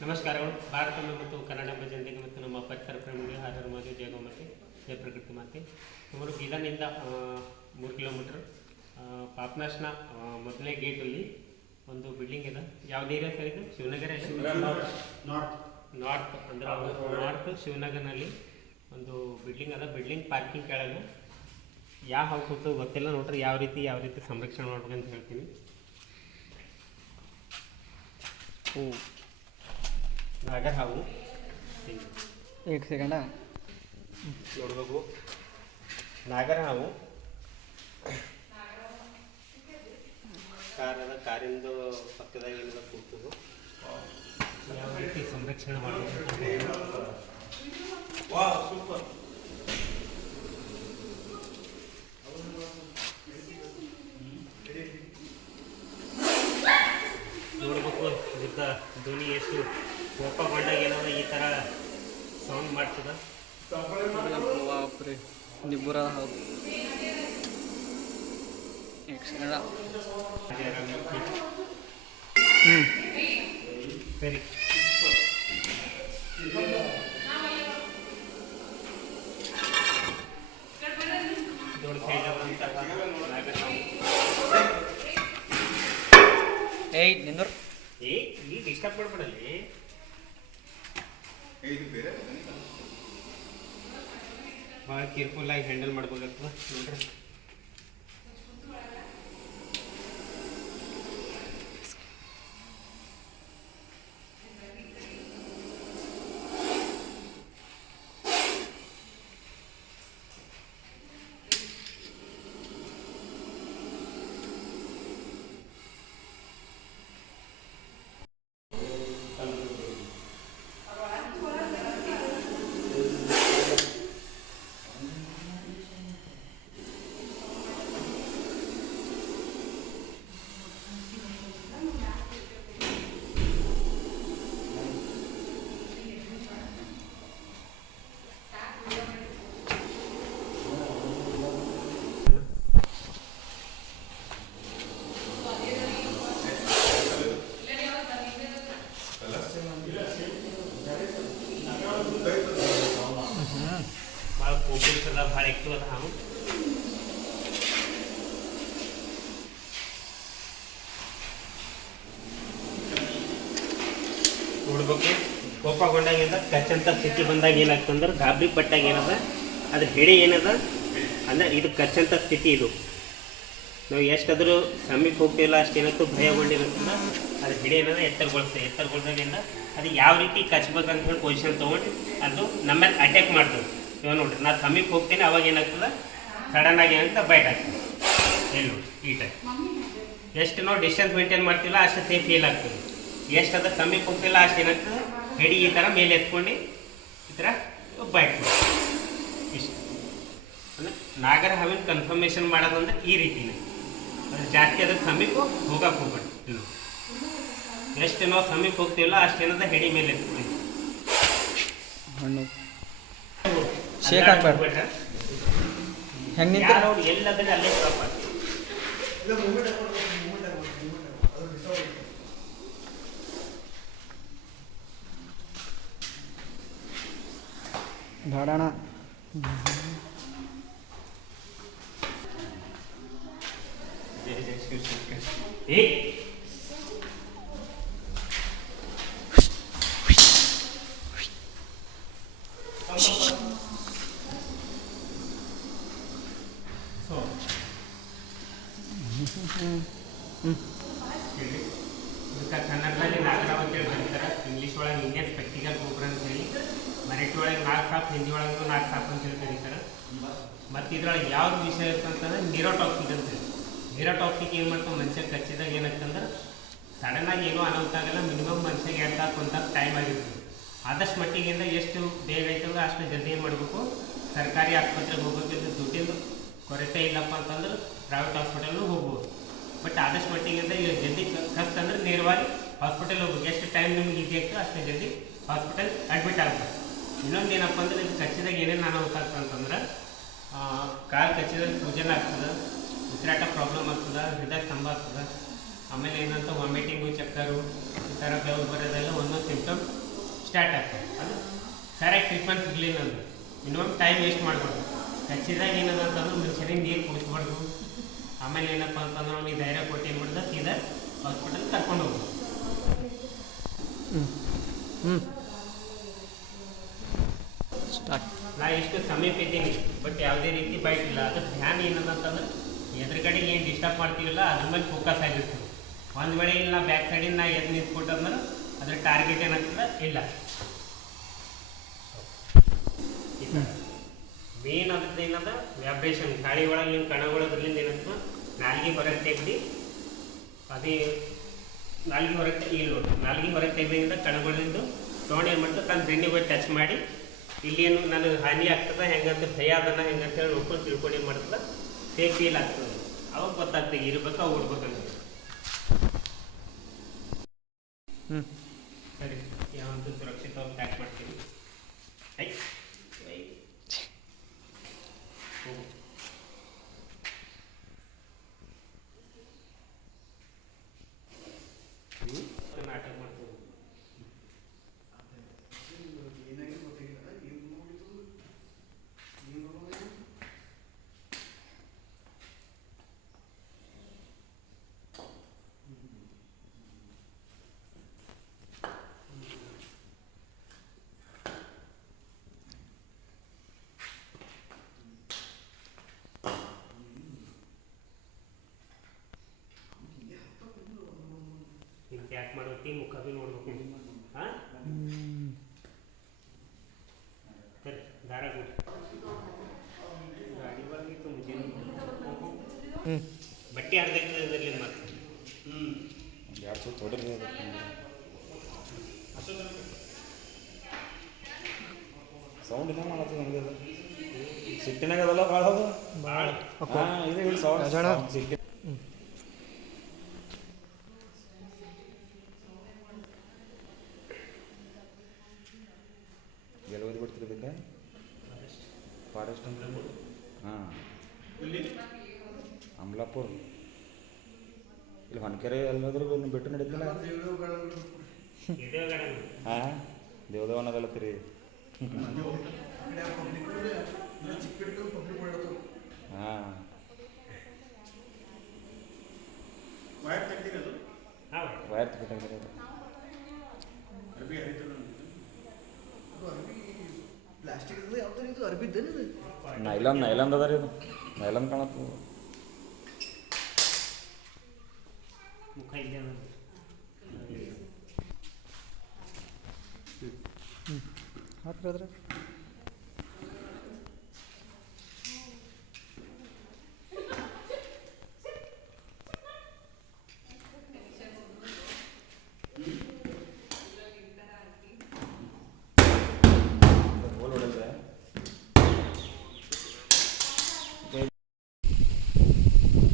ನಮಸ್ಕಾರಗಳು. ಭಾರತ ಮತ್ತು ಕನ್ನಡ ಜನತೆಗೆ ಮತ್ತು ನಮ್ಮ ಪರಿಸರ ಪ್ರೇಮಿಗಳಿಗೆ ಹಾಜರು ಮಾತೆ ಜಯಗೋಮಾತೆ ಜಯ ಪ್ರಕೃತಿ ಮಾತೆ. ಸುಮಾರು ಬೀದರ್ನಿಂದ 3 ಕಿಲೋಮೀಟ್ರ್ ಪಾಪ್ನಾಶ್ನ ಮೊದಲನೇ ಗೇಟಲ್ಲಿ ಒಂದು ಬಿಲ್ಡಿಂಗ್ ಇದೆ. ಯಾವ್ದು ಏರಿಯಾ ಸರ್ ಇದು? ಶಿವನಗರ ನಾರ್ತ್ ಅಂದ್ರೆ ನಾರ್ತ್ ಶಿವನಗರ್ನಲ್ಲಿ ಒಂದು ಬಿಲ್ಡಿಂಗ್ ಅದ. ಬಿಲ್ಡಿಂಗ್ ಪಾರ್ಕಿಂಗ್ ಕೆಳಗೆ ಯಾವ ಹೌಸ್ ಹೋಗ್ತದೆ ಗೊತ್ತಿಲ್ಲ. ನೋಡ್ರಿ ಯಾವ ರೀತಿ ಸಂರಕ್ಷಣೆ ಮಾಡ್ಬೇಕಂತ ಹೇಳ್ತೀನಿ. ನಾಗರ ಹಾವು एक सेकंड ನೋಡ್ಬೇಕು. ನಾಗರ ಹಾವು ಕಾರಿಂದು ಪಕ್ಕದಾಗ ಏನಿದೆ ಕೂತದು. ಯಾವ ರೀತಿ ಸಂರಕ್ಷಣೆ ಮಾಡಬೇಕು ನೋಡ್ಬೇಕು. ಇದಕ್ಕೆ ಧ್ವನಿ ಎಷ್ಟು ಕೋಪ ಬಂದಾಗ ಏನಾದ್ರು ಈ ಥರ ಸೌಂಡ್ ಮಾಡ್ತದ. बापरे निबुरा हाव एक सेकंड ಸರಿ, ದೊಡ್ಡ ಸೈಜ್ ಆದಂತಹ ನಾಗರ ಹಾವು. ಏಯ್ ನಿಂದರ್ ಈಗ ಡಿಸ್ಟರ್ಬ್ ಮಾಡ್ಬಿಡಲಿ. ಭಾಳ ಕೇರ್ಫುಲ್ಲಾಗಿ ಹ್ಯಾಂಡಲ್ ಮಾಡ್ಬೇಕಾಗ್ತದೆ. ನೋಡ್ರಿ ಭಾಳ ಪ್ರೋಟೀನ್ಸ್ ಎಲ್ಲ ಭಾಳ ಆ್ಯಕ್ಟಿವ್ ಅದ ಹಾವು. ನೋಡ್ಬೇಕು. ಕೋಪಗೊಂಡಾಗಿಂದ ಕಚ್ಚಂತ ಸ್ಥಿತಿ ಬಂದಾಗ ಏನಾಗ್ತಂದ್ರೆ ಗಾಬರಿ ಪಟ್ಟಾಗ ಏನದ ಅದ್ರ ಹೆಡೆ ಏನದ ಅಂದ್ರೆ ಇದು ಕಚ್ಚಂತ ಸ್ಥಿತಿ. ಇದು ನಾವು ಎಷ್ಟಾದರೂ ಸಮೀಪ ಹೋಗ್ತಿಲ್ಲ ಅಷ್ಟೇನಂತೂ ಭಯಗೊಂಡಿರುತ್ತಲ್ಲ. ಅದ್ರ ಹೆಡೆ ಏನದ ಎತ್ತರಗೊಳ್ದಾಗಿಂದ ಅದು ಯಾವ ರೀತಿ ಕಚ್ಬೇಕಂತ ಹೇಳಿ ಪೊಸಿಷನ್ ತೊಗೊಂಡು ಅದು ನಮ್ಮ ಮೇಲೆ ಅಟ್ಯಾಕ್ ಮಾಡ್ತದೆ. ಇವಾಗ ನೋಡ್ರಿ, ನಾನು ಸಮೀಪ ಹೋಗ್ತೀನಿ, ಅವಾಗ ಏನಾಗ್ತದೆ ಸಡನ್ ಆಗಿ ಏನಂತ ಬೈಟ್ ಆಗ್ತದೆ. ಎಲ್ಲಿ ನೋಡಿ ಈ ಟೈಪ್ ಎಷ್ಟು ನಾವು ಡಿಸ್ಟೆನ್ಸ್ ಮೇಂಟೈನ್ ಮಾಡ್ತಿಲ್ಲ ಅಷ್ಟು ಸೇಫ್ ಫೀಲ್ ಆಗ್ತದೆ. ಎಷ್ಟು ಅದ್ರ ಸಮೀಪ ಹೋಗ್ತಿಲ್ಲ ಅಷ್ಟು ಏನಾಗ್ತದೆ ಹೆಡಿ ಈ ಥರ ಮೇಲೆ ಎತ್ಕೊಂಡು ಈ ಥರ ಬೈಟ್ ಮಾಡ್ತದೆ. ಇಷ್ಟು ಅಂದರೆ ನಾಗರ ಹಾವಿನ ಕನ್ಫರ್ಮೇಷನ್ ಮಾಡೋದಂದ್ರೆ ಈ ರೀತಿನೇ. ಅದು ಜಾಸ್ತಿ ಅದ್ರ ಸಮೀಪ ಹೋಗಕ್ಕೆ ಹೋಗ್ಬೇಡಿ. ಇಲ್ಲ ಎಷ್ಟು ನಾವು ಸಮೀಪ ಹೋಗ್ತೀವಲ್ಲ ಅಷ್ಟೇನದ ಹೆಡಿ ಮೇಲೆ ಎತ್ಕೊಳ್ಳಿ. ಹಣ್ಣು ಶೇಕ್ ಹಾಕ್ಬೇಡ. ಹೆಂಗೆ ಎಲ್ಲದನ್ನ ಅಲ್ಲೇ ಸ್ಟಾಪ್ ಆಗ್ತದೆ. ಧಾಡಣ ಇದಕ್ಕೆ ಕನ್ನಡದಲ್ಲಿ ನಾಗರಾವ್ ಅಂತೇಳಿ ಕರೀತಾರೆ. ಇಂಗ್ಲೀಷ್ ಒಳಗೆ ಇಂಡಿಯನ್ ಸ್ಪೆಕ್ಟಿಕಲ್ ಗೋಬ್ರ ಅಂತ ಹೇಳಿ, ಮರಾಠಿ ಒಳಗೆ ನಾಗ್ ಸಾಪ್, ಹಿಂದಿ ಒಳಗೂ ನಾಗ್ ಸಾಪ್ ಅಂತೇಳಿ ಕರೀತಾರೆ. ಮತ್ತು ಇದ್ರೊಳಗೆ ಯಾವ್ದು ವಿಷಯ ಇರ್ತಂತಂದ್ರೆ ನೀರೋಟಾಕ್ಸಿಕ್ ಅಂತೇಳಿ. ನೀರೋಟಾಕ್ಸಿಕ್ ಏನು ಮಾಡ್ತಾವೆ ಮನುಷ್ಯ ಕಚ್ಚಿದಾಗ ಏನಾಗ್ತಂದ್ರೆ ಸಡನ್ನಾಗಿ ಏನೂ ಅನಾಹುತ ಆಗಲ್ಲ. ಮಿನಿಮಮ್ ಮನುಷ್ಯಗೆ 2 ತಾಸು 1 ತಾಸು ಟೈಮ್ ಆಗಿರ್ತದೆ. ಆದಷ್ಟು ಮಟ್ಟಿಗಿಂದ ಎಷ್ಟು ಬೇಗ ಆಯ್ತಂದ್ರೆ ಅಷ್ಟು ಜಲ್ದಿ ಏನು ಮಾಡಬೇಕು, ಸರ್ಕಾರಿ ಆಸ್ಪತ್ರೆಗೆ ಹೋಗೋದ್ರಿಂದ ದುಡ್ಡಿಂದು ಕೊರತೆ ಇಲ್ಲಪ್ಪ ಅಂತಂದ್ರೆ ಪ್ರೈವೇಟ್ ಹಾಸ್ಪಿಟಲ್ನು ಹೋಗ್ಬೋದು. ಬಟ್ ಆದಷ್ಟು ಮಟ್ಟಿಗಿಂದ ಜಲ್ದಿ ಕಸ್ತಂದ್ರೆ ನೇರವಾಗಿ ಹಾಸ್ಪಿಟಲ್ ಹೋಗ್ಬೇಕು. ಎಷ್ಟು ಟೈಮ್ ನಿಮ್ಗೆ ಈಸಿ ಆಗ್ತದೆ ಅಷ್ಟೇ ಜಲ್ದಿ ಹಾಸ್ಪಿಟಲ್ ಅಡ್ಮಿಟ್ ಆಗ್ತದೆ. ಇನ್ನೊಂದು ಏನಪ್ಪ ಅಂದ್ರೆ ಇದು ಕಚ್ಚಿದಾಗ ಏನೇನು ಅನಾಹುತ ಆಗ್ತದೆ ಅಂತಂದ್ರೆ ಕಾಲು ಕಚ್ಚಿದಾಗ ಸೂಜನ್ ಆಗ್ತದೆ, ಉಸಿರಾಟ ಪ್ರಾಬ್ಲಮ್ ಆಗ್ತದೆ, ಹೃದಯ ಸ್ತಂಭ ಆಗ್ತದೆ. ಆಮೇಲೆ ಏನಂತ ವಾಮಿಟಿಂಗು, ಚಕ್ಕರು, ಈ ಥರ ಬೆವರು ಬರೋದೆಲ್ಲ ಒಂದೊಂದು ಸಿಂಪ್ಟಮ್ ಸ್ಟಾರ್ಟ್ ಆಗ್ತದೆ. ಅದು ಸರಿಯಾಗಿ ಟ್ರೀಟ್ಮೆಂಟ್ ಸಿಗಲಿಲ್ಲ ಅಂದ್ರೆ ಮಿನಿಮಮ್ ಟೈಮ್ ವೇಸ್ಟ್ ಮಾಡ್ಬಾರ್ದು. ಕಚ್ಚಿದಾಗ ಏನದ ಅಂತಂದ್ರೆ ಮನುಷ್ಯರಿಗೆ ನೀರು ಕುಡಿಸ್ಬಾರ್ದು. ಆಮೇಲೆ ಏನಪ್ಪ ಅಂತಂದ್ರೆ ಅವ್ನಿಗೆ ಧೈರ್ಯ ಕೊಟ್ಟು ಏನು ಮಾಡಿದ ಸೀದಾ ಹಾಸ್ಪಿಟಲ್ ಕರ್ಕೊಂಡು ಹೋಗ್ಬೋದು. ಸ್ಟಾರ್ಟ್. ನಾ ಇಷ್ಟು ಸಮೀಪ ಇದ್ದೀನಿ, ಬಟ್ ಯಾವುದೇ ರೀತಿ ಬೈಟ್ ಇಲ್ಲ. ಅದ್ರ ಧ್ಯಾನ ಏನದ ಅಂತಂದ್ರೆ ಎದುರುಗಡೆಗೆ ಏನು ಡಿಸ್ಟರ್ಬ್ ಮಾಡ್ತೀವಿಲ್ಲ ಅದ್ರ ಮೇಲೆ ಫೋಕಸ್ ಆಗಿರ್ತದೆ. ಒಂದು ವೇಳೆ ಇಲ್ಲ ನಾ ಬ್ಯಾಕ್ ಸೈಡಿಂದ ನಾ ಎದ್ದು ನಿಂತ್ಕೊಟ್ಟಂದ್ರೆ ಅದ್ರ ಟಾರ್ಗೆಟ್ ಏನಾಗ್ತದೆ ಇಲ್ಲ. ಮೇನ್ ಅದ್ರದ್ದು ಏನದ ವ್ಯಾಬ್ರೇಷನ್, ಗಾಳಿ ಒಳಗೆ ನಿಮ್ಮ ಕಣಗಳದ್ರಿಂದ ಏನಾಗ್ತದೆ ನಾಲ್ಗೆ ಹೊರಗೆ ತೆಗ್ದು ಅದೇ ನಾಲ್ಗೆ ಹೊರಗೆ ಇಲ್ಲಿ ನೋಡಿ ನಾಲ್ಗೆ ಹೊರಗೆ ತೆಗ್ದಿಂದ ಕಣಗಳಿಂದ ತೊಗೊಂಡು ಏನು ಮಾಡ್ತದೆ ತನ್ನ ಬೆನ್ನಿಗೆ ಹೋಗಿ ಟಚ್ ಮಾಡಿ ಇಲ್ಲೇನು ನನಗೆ ಹಾನಿ ಆಗ್ತದೆ ಹೆಂಗಂತ ಭಯ ಅದನ್ನು ಹೆಂಗಂತ ಹೇಳಿ ನೋಡ್ಕೊಂಡು ತಿಳ್ಕೊಂಡು ಏನು ಮಾಡ್ತದೆ ಸೇಫ್ ಫೀಲ್ ಆಗ್ತದೆ. ಅವಾಗ ಗೊತ್ತಾಗ್ತದೆ ಇರ್ಬೇಕಾ ಓಡ್ಬೇಕಂತ. ಸರಿ, ಯಾವಂತೂ ಸುರಕ್ಷಿತವಾಗಿ ಪ್ಯಾಕ್ ಮಾಡ್ತೀನಿ. ಆಯ್ತು ನಾಟಕ ಮಾಡ್ತೀವಿ. ಹಿಂಗೆ ಪ್ಯಾಕ್ ಮಾಡೋಕ್ಕೆ ಮುಖ ಭೀ ನೋಡ್ಬೇಕು. ಹಾಂ ಸರಿ, ದಾರ ಕೊಡಿ. ಗಾಡಿ ಒಳಗಿತ್ತು ಮುಂಜಾನೆ ಬಟ್ಟೆ ಅರ್ಧಕ್ಕೆ ಇದರಲ್ಲಿ ಮತ್ತೆ ಎರಡು ಸಲ ತೊಡರಿ ಸೌಂಡ್ ಇನ್ನೂ ಮಾಡತ್ತದ ನಮಗೆ ಅದು ಸಿಟ್ಟಿನಾಗ ಅದಲ್ಲ ಭಾಳ ಅದು ಭಾಳ ಹಾಂ ಇದು ಹೇಳಿ ಸೌಂಡ್ ಸಿಟ್ಟಿ ಎಲ್ಲಿ ಓದಿ ಬಿಡ್ತಿರ್ಬೇಕಾ ಫಾರೆಸ್ಟ್ ಅಂತ ಹಾಂ ಅಮಲಾಪುರ ಇಲ್ಲಿ ಹೊನಕೆರೆ ಎಲ್ಲಾದ್ರೂ ಬಿಟ್ಟು ನಡೀತಿಲ್ಲ. ಹಾಂ ದೇವದೇವನದಲ್ಲತ್ತೀರಿ ಹಾಂ ವೈರ್ ತೆಗಿತಾರೆ. ನೈಲಾನ್ ಅದ ರೀ ಅದು ನೈಲಾನ್ ಕಾಣತ್ತು. ಮುಖ ಇದೆ ಹಾಕ್ರಿ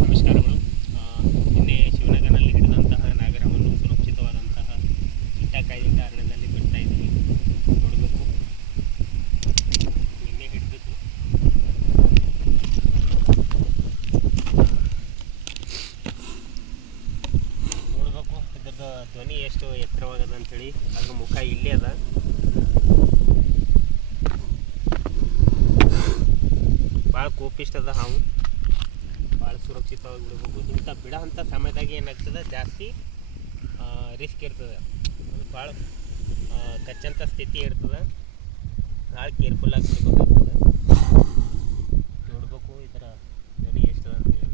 ನಮಸ್ಕಾರಗಳು. ನಿನ್ನೆ ಶಿವನಗರನಲ್ಲಿ ಹಿಡಿದಂತಹ ನಾಗರವನ್ನು ಸುರಕ್ಷಿತವಾದಂತಹ ಚಿಟ್ಟಕಾಯಿ ಕಾರಣದಲ್ಲಿ ಬಿಡ್ತಾ ಇದ್ದೀವಿ. ನೋಡಬೇಕು, ನಿನ್ನೆ ಹಿಡಿದಿದ್ದು. ನೋಡಬೇಕು ಇದ್ರದ್ದು ಧ್ವನಿ ಎಷ್ಟು ಎತ್ತರವಾಗದ ಅಂಥೇಳಿ. ಅದ್ರ ಮುಖ ಇಲ್ಲೇ ಅದ. ಭಾಳ ಕೋಪಿಷ್ಟದ ಹಾವು, ಭಾಳ ಸುರಕ್ಷಿತವಾಗಿ ಬಿಡಬೇಕು. ಇಂಥ ಬಿಡೋ ಅಂಥ ಸಮಯದಾಗ ಏನಾಗ್ತದೆ ಜಾಸ್ತಿ ರಿಸ್ಕ್ ಇರ್ತದೆ, ಭಾಳ ಕಚ್ಚಂಥ ಸ್ಥಿತಿ ಇರ್ತದೆ. ಭಾಳ ಕೇರ್ಫುಲ್ಲಾಗಿ ಬಿಡಬೇಕಾಗ್ತದೆ. ನೋಡಬೇಕು ಇದರ ಧ್ವನಿ ಎಷ್ಟದ ಅಂತೇಳಿ.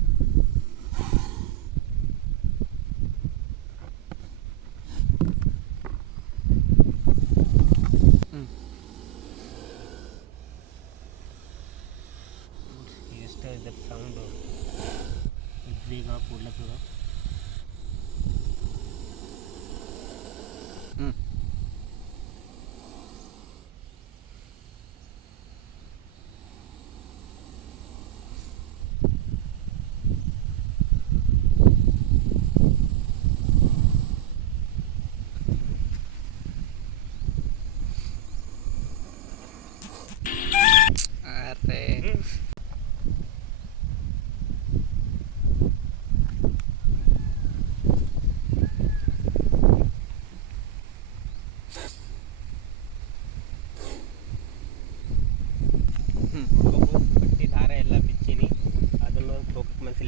ಎಷ್ಟು ಇದ್ರ ಸೌಂಡು ಇದ್ವೀಗ ಕೂಡ್ಲತ್ತದ. ಅರೆ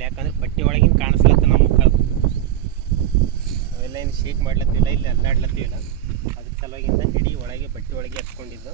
ಕಾಣಿಸ್ತಿಲ್ಲ, ಯಾಕಂದ್ರೆ ಪಟ್ಟಿ ಒಳಗಿನ ಕಾಣಿಸ್ಲತ್ತ ನಮ್ಮ ಮುಖ. ನಾವೆಲ್ಲ ಏನು ಶೇಕ್ ಮಾಡ್ಲತ್ತಿಲ್ಲ, ಇಲ್ಲಿ ಅಲ್ಲಾಡ್ಲತ್ತಿಲ್ಲ. ಅದ್ರ ಸಲುವಾಗಿಂದ ಹಿಡಿ ಒಳಗೆ ಬಟ್ಟೆ ಒಳಗೆ ಹಚ್ಕೊಂಡಿದ್ದು.